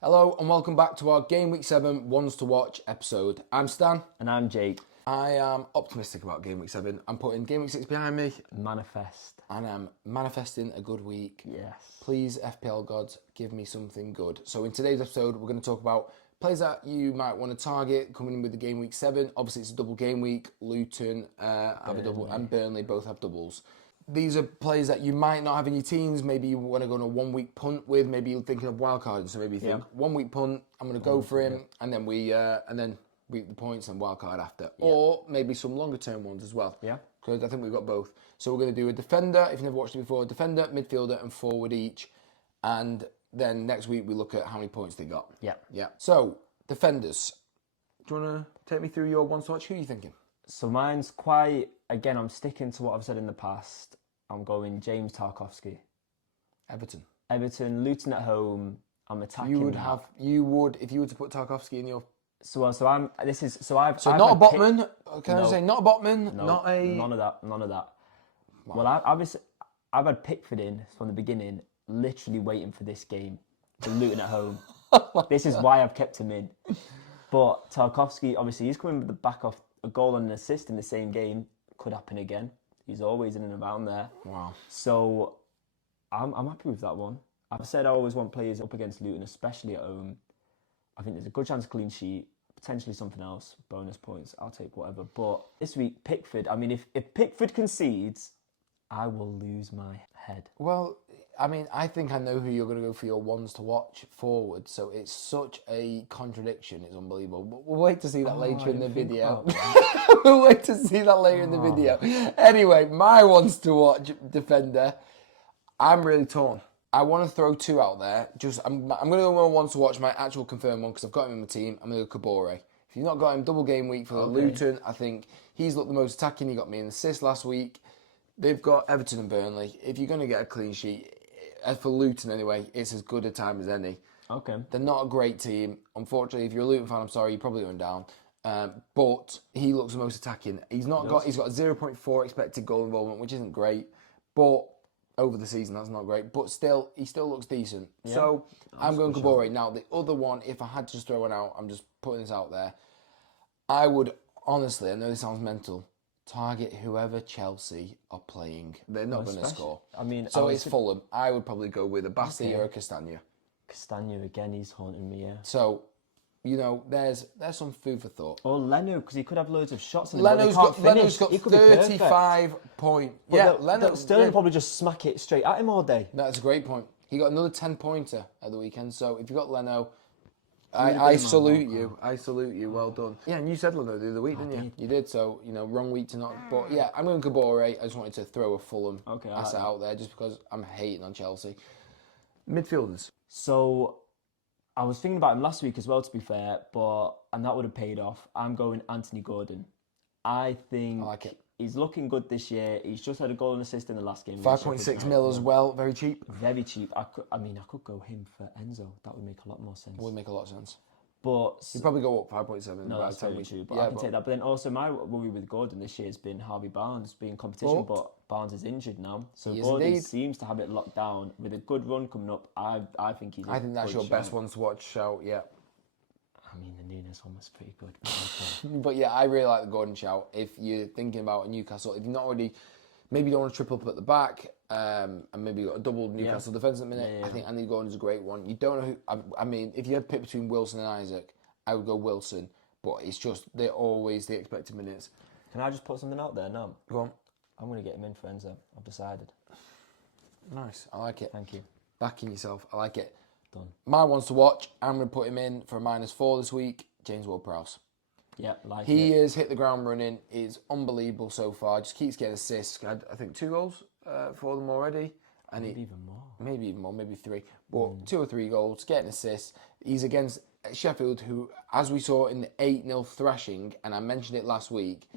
Hello and welcome back to our Game Week 7 Ones to Watch episode. I'm Stan. And I'm Jake. I am optimistic about Game Week 7. I'm putting Game Week 6 behind me. Manifest. And I'm manifesting a good week. Yes. Please, FPL gods, give me something good. So in today's episode, we're going to talk about players that you might want to target coming in with the Game Week 7. Obviously, it's a double game week. Luton have a double and Burnley both have doubles. These are players that you might not have in your teams. Maybe you want to go on a 1 week punt with. Maybe you're thinking of wildcard. So maybe you think 1 week punt, I'm going to go for him. And then we reap the points and wildcard after. Yeah. Or maybe some longer term ones as well. Yeah. Because I think we've got both. So we're going to do a defender, if you've never watched it before, defender, midfielder and forward each. And then next week we look at how many points they got. Yeah. Yeah. So, defenders. Do you want to take me through your ones to watch? Who are you thinking? So mine's quite, again, I'm sticking to what I've said in the past. I'm going James Tarkowski. Everton. Everton, Luton at home. I'm attacking. You would, if you were to put Tarkowski in your... I've not a Botman. Can I say not a Botman? No, not a... None of that. Wow. Well, I've had Pickford in from the beginning, literally waiting for this game. For Luton at home. This is why I've kept him in. But Tarkowski, obviously, he's coming with the back off a goal and an assist in the same game. Could happen again. He's always in and around there. Wow. So I'm happy with that one. I've said I always want players up against Luton, especially at home. I think there's a good chance of clean sheet, potentially something else, bonus points, I'll take whatever. But this week, Pickford, I mean, if Pickford concedes, I will lose my head. Well, I mean, I think I know who you're going to go for your ones to watch forward. So it's such a contradiction. It's unbelievable. But we'll wait to see that later in the video. We'll wait to see that later in the video. Anyway, my ones to watch defender. I'm really torn. I want to throw two out there. I'm going to go on one to watch, my actual confirmed one, because I've got him in my team. I'm going to go Kabore. If you've not got him, double game week for Luton. I think he's looked the most attacking. He got me an assist last week. They've got Everton and Burnley. If you're going to get a clean sheet, as for Luton anyway, it's as good a time as any. Okay. They're not a great team. Unfortunately, if you're a Luton fan, I'm sorry, you're probably going down. But he looks the most attacking. He's got 0.4 expected goal involvement, which isn't great. But over the season, that's not great. But still, he still looks decent. Yeah, so I'm going Kabore. Sure. Now, the other one, if I had to just throw one out, I'm just putting this out there. I would, honestly, I know this sounds mental, target whoever Chelsea are playing. They're not going to score. I mean, so it's Fulham. I would probably go with a Basti or a Castagna. Castagna again, he's haunting me, yeah. So, there's some food for thought. Or Leno, because he could have loads of shots in Leno's got 35 points. Yeah, Leno. Sterling probably just smack it straight at him all day. That's a great point. He got another 10-pointer at the weekend. So if you got Leno, I salute you. I salute you. Well done. Yeah, and you said Leno the other week, didn't you? You did. So wrong week to not. But yeah, I'm going Kabore. I just wanted to throw a Fulham asset out there just because I'm hating on Chelsea. Midfielders. So I was thinking about him last week as well, to be fair, and that would have paid off. I'm going Anthony Gordon. I think he's looking good this year. He's just had a goal and assist in the last game. 5.6 mil as well. Very cheap. Very cheap. I could go him for Enzo. That would make a lot more sense. Would make a lot of sense. But you'd probably go up 5.7. No, that's very true. But I can take that. But then also my worry with Gordon this year has been Harvey Barnes being competition, but Barnes is injured now. So Gordon seems to have it locked down. With a good run coming up, I think he's I think that's your best one to watch, shout, yeah. I mean, the Nunes one was pretty good. But yeah, I really like the Gordon shout. If you're thinking about a Newcastle, if you're not already, maybe you don't want to trip up at the back, and maybe you've got a double Newcastle defence at the minute, I think Anthony Gordon's a great one. You don't know who, I mean, if you had to pick between Wilson and Isaac, I would go Wilson, but it's just, they're always the expected minutes. Can I just put something out there now? Go on. I'm going to get him in for Enzo. I've decided. Nice, I like it. Thank you. Backing yourself, I like it. Done. My ones to watch, I'm going to put him in for a -4 this week, James Ward-Prowse. Yeah, He has hit the ground running. He's unbelievable so far. Just keeps getting assists. I think 2 goals for them already. And maybe even more. Maybe even more, maybe 3. But 2 or 3 goals, getting assists. He's against Sheffield, who, as we saw in the 8-0 thrashing, and I mentioned it last week,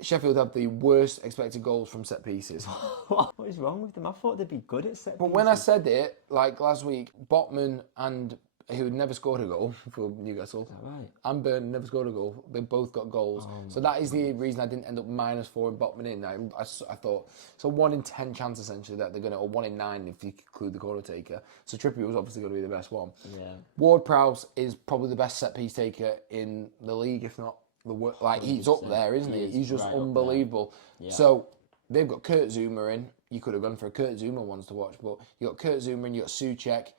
Sheffield have the worst expected goals from set pieces. What is wrong with them? I thought they'd be good at set pieces. But when I said it, like last week, Botman and who had never scored a goal for Newcastle. Right. And Burn never scored a goal. They both got goals. So that is the reason I didn't end up -4 in Botman in. I thought, it's a 1 in 10 chance essentially that they're going to, or 1 in 9 if you include the corner taker. So Trippier was obviously going to be the best one. Yeah. Ward-Prowse is probably the best set piece taker in the league, if not he's up there, isn't he? He's just unbelievable. Yeah. So they've got Kurt Zuma in. You could have gone for a Kurt Zuma ones to watch, but you got Kurt Zuma and you got Souček.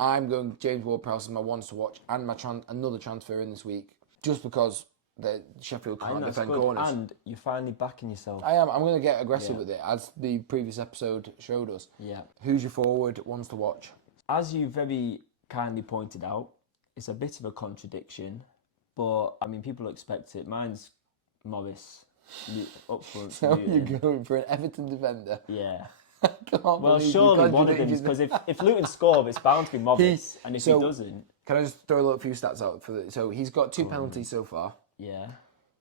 I'm going James Ward-Prowse as my ones to watch and my another transfer in this week, just because the Sheffield can't defend corners. And you're finally backing yourself. I am. I'm going to get aggressive with it, as the previous episode showed us. Yeah. Who's your forward ones to watch? As you very kindly pointed out, it's a bit of a contradiction, but I mean, people expect it. Mine's Morris up front. So you're going for an Everton defender? Yeah. Well, surely one of them is, because if Luton score, it's bound to be Morris, and if he doesn't... Can I just throw a few stats out? So he's got 2 penalties so far. Yeah.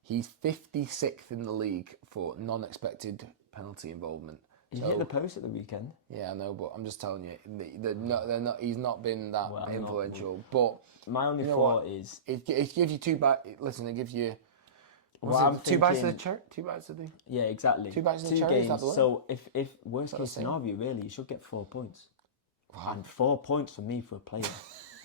He's 56th in the league for non-expected penalty involvement. He hit the post at the weekend. Yeah, I know, but I'm just telling you, they're not. He's not been that influential. But my only thought is it gives you 2 bites. Listen, it gives you... Two bites of the cherry? 2 bites of the... Yeah, exactly. 2 bites of the cherry, games. So if worst case scenario, really, you should get 4 points. Wow. And 4 points for me for a player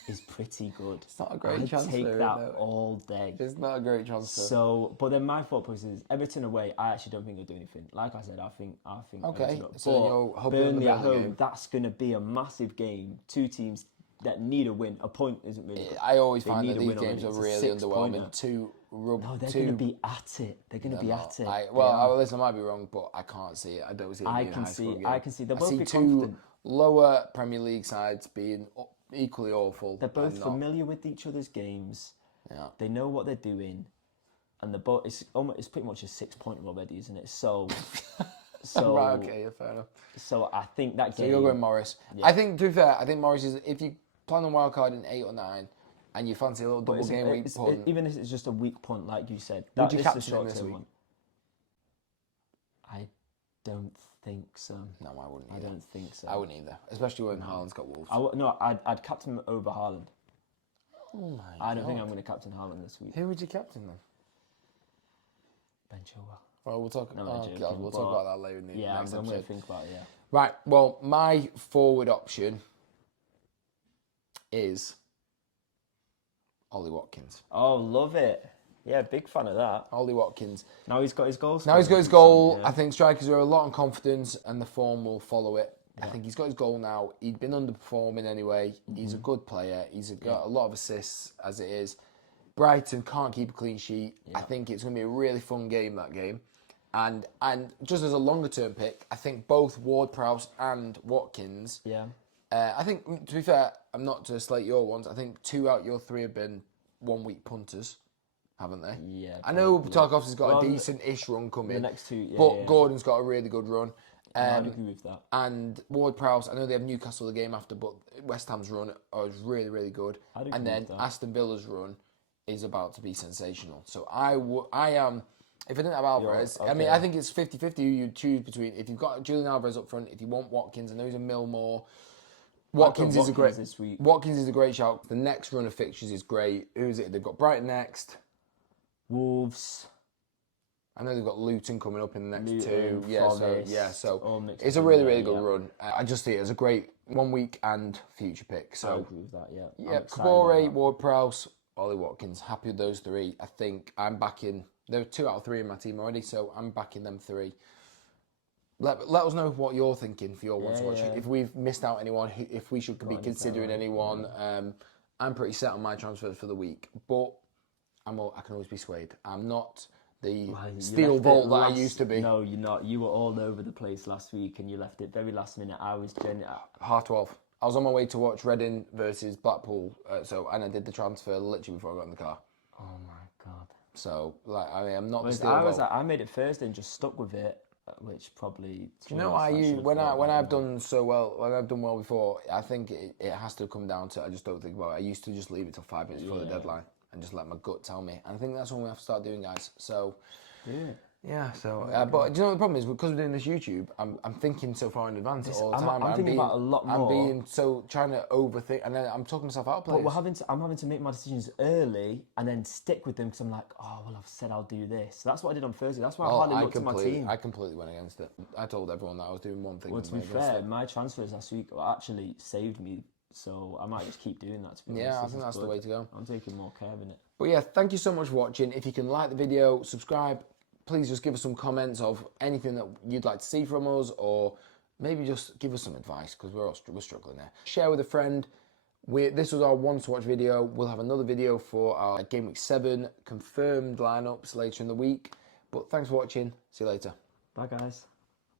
is pretty good. It's not a great transfer. I take that all day. It's not a great transfer. So, but then my thought process is Everton away. I actually don't think they'll do anything. Like I said, I think. Okay. So Burnley at home. That's going to be a massive game. 2 teams that need a win. A point isn't really. I always find that these games are really underwhelming. No, they're going to be at it. They're going to be at it. Listen, I might be wrong, but I can't see it. I don't see it being a high-scoring game. I can see. They'll both be 2 confident. Lower Premier League sides being equally awful. They're both familiar with each other's games. Yeah. They know what they're doing, and it's pretty much a 6-pointer already, isn't it? So. Right. Okay. Yeah, fair enough. So I think that game. So you're going Morris. Yeah. I think, to be fair, Morris is, if you plan on wild card in 8 or 9. And you fancy a little double game week punt. Even if it's just a weak punt, like you said. Would you captain him this week? One. I don't think so. No, I wouldn't either. I don't think so. I wouldn't either. Especially when Haaland's got Wolves. I'd captain him over Haaland. Oh my God. I don't think I'm going to captain Haaland this week. Who would you captain then? Ben Chilwell. Well, we'll talk. We'll talk about that later in the next episode. I'm going to think about it, yeah. Right, well, my forward option is... Ollie Watkins. Oh, love it. Yeah, big fan of that. Ollie Watkins. Now he's got his goal. I think strikers are a lot of confidence and the form will follow it. Yeah. I think he's got his goal now. He'd been underperforming anyway. Mm-hmm. He's a good player. He's got a lot of assists as it is. Brighton can't keep a clean sheet. Yeah. I think it's going to be a really fun game, that game. And just as a longer term pick, I think both Ward-Prowse and Watkins... Yeah. I think, to be fair, I'm not to slate your ones. I think 2 out of your 3 have been 1-week punters, haven't they? Yeah. I know Tarkovsky's got a decent-ish run coming. The next 2, yeah. But Gordon's got a really good run. I'd agree with that. And Ward-Prowse, I know they have Newcastle the game after, but West Ham's run is really, really good. And then Aston Villa's run is about to be sensational. So I am... If I didn't have Alvarez, okay. I mean, I think it's 50-50 who you choose between. If you've got Julian Alvarez up front, if you want Watkins, I know he's a mil more. Watkins is a great shout. The next run of fixtures is great. Who's it? They've got Brighton next. Wolves. I know they've got Luton coming up in the next 2. So it's a really good run. I just see it as a great 1 week and future pick. So I agree with that. Yeah. Yeah. Kabore, Ward-Prowse, Ollie Watkins. Happy with those 3. I think I'm backing. There are 2 out of 3 in my team already, so I'm backing them 3. Let us know what you're thinking for your one to watch. If we've missed out anyone, if we should be considering anyone. I'm pretty set on my transfers for the week, but I can always be swayed. I'm not the steel vault that I used to be. No, you're not. You were all over the place last week, and you left it very last minute. I was 12:30. I was on my way to watch Reading versus Blackpool, and I did the transfer literally before I got in the car. Oh my God. So, I'm not the steel vault. I made it Thursday and just stuck with it. Which probably... Do you know when I've done so well, when I've done well before, I think it has to come down to, I just don't think about it. I used to just leave it till 5 minutes before the deadline and just let my gut tell me. And I think that's what we have to start doing, guys. So, Yeah, so but do you know what the problem is? Because we're doing this YouTube, I'm thinking so far in advance all the time. I'm thinking about a lot more. I'm being so trying to overthink, and then I'm talking myself out of place. But I'm having to make my decisions early and then stick with them because I'm like, oh well, I've said I'll do this. So that's what I did on Thursday. That's why I hardly looked at my team. I completely went against it. I told everyone that I was doing one thing. Well, to be fair, my transfers last week actually saved me. So I might just keep doing that. To be honest. I think that's the way to go. I'm taking more care in it. But yeah, thank you so much for watching. If you can like the video, subscribe. Please just give us some comments of anything that you'd like to see from us, or maybe just give us some advice because we're struggling there. Share with a friend. This was our ones to watch video. We'll have another video for our Game Week 7 confirmed lineups later in the week. But thanks for watching. See you later. Bye, guys.